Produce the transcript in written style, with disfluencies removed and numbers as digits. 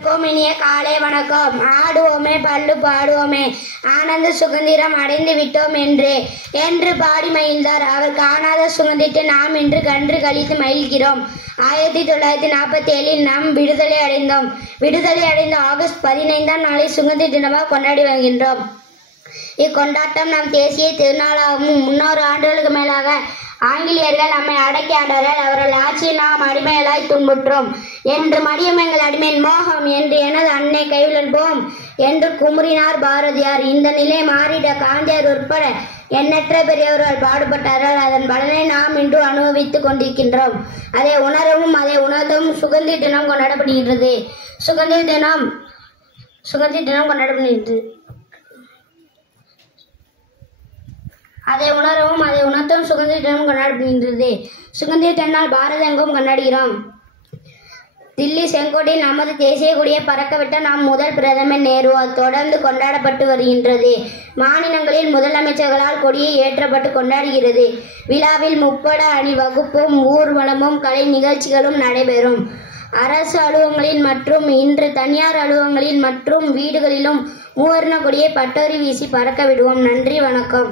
இனிய காலை வணக்கம். ஆடுவோமே பள்ளு பாடுவோமே, ஆனந்த சுதந்திரம் அடைந்து விட்டோம் என்று பாடி மகிழ்ந்தார். அவர் காணாத சுதந்திரத்தை நாம் இன்று கன்று கழித்து மகிழ்கிறோம். 1947 நாம் விடுதலை அடைந்தோம். விடுதலை அடைந்த ஆகஸ்ட் 15ஆம் நாளை சுதந்திர தினமாக கொண்டாடி வருகின்றோம். இக்கொண்டாட்டம் நம் தேசிய திருநாளாகவும் 300 ஆண்டுகளுக்கு மேலாக ஆங்கிலேயர்கள் நம்மை அடக்கி ஆண்டார்கள். அவர்கள் ஆட்சியில் நாம் அடிமைகளாய் துன்புற்றோம் என்று மடியும் எங்கள் அடிமையின் மோகம் என்று எனது அன்னை கைவிழப்போம் என்று குமுறினார் பாரதியார். இந்த நிலை மாறிட காந்தியார் உட்பட எண்ணற்ற பெரியவர்கள் பாடுபட்டார்கள். அதன் பலனை நாம் இன்று அனுபவித்துக் கொண்டிருக்கின்றோம். அதை உணரவும் அதை உணர்ந்தவும் சுதந்திர தினம் கொண்டாடப்படுகின்றது. சுதந்திர தினம் கொண்டாடப்படுகிறது. அதை உணரவும் அதை உணர்த்தும் சுதந்திர தினம் கொண்டாடப்படுகின்றது. சுதந்திர தினம் பாரத எங்கும் கொண்டாடுகிறோம். தில்லி செங்கோட்டையில் நமது தேசிய கொடியை பறக்கவிட்ட நாம் முதல் பிரதமர் நேரு. தொடர்ந்து கொண்டாடப்பட்டு வருகின்றது. மாநிலங்களில் முதலமைச்சர்களால் கொடியை ஏற்றப்பட்டு கொண்டாடுகிறது. விழாவில் முப்படை அணிவகுப்பும் ஊர்வலமும் கலை நிகழ்ச்சிகளும் நடைபெறும். அரசு அலுவலகங்களில் மற்றும் இன்று தனியார் அலுவலகங்களில் மற்றும் வீடுகளிலும் மூவர்ண கொடியை பட்டோரி வீசி பறக்க விடுவோம். நன்றி, வணக்கம்.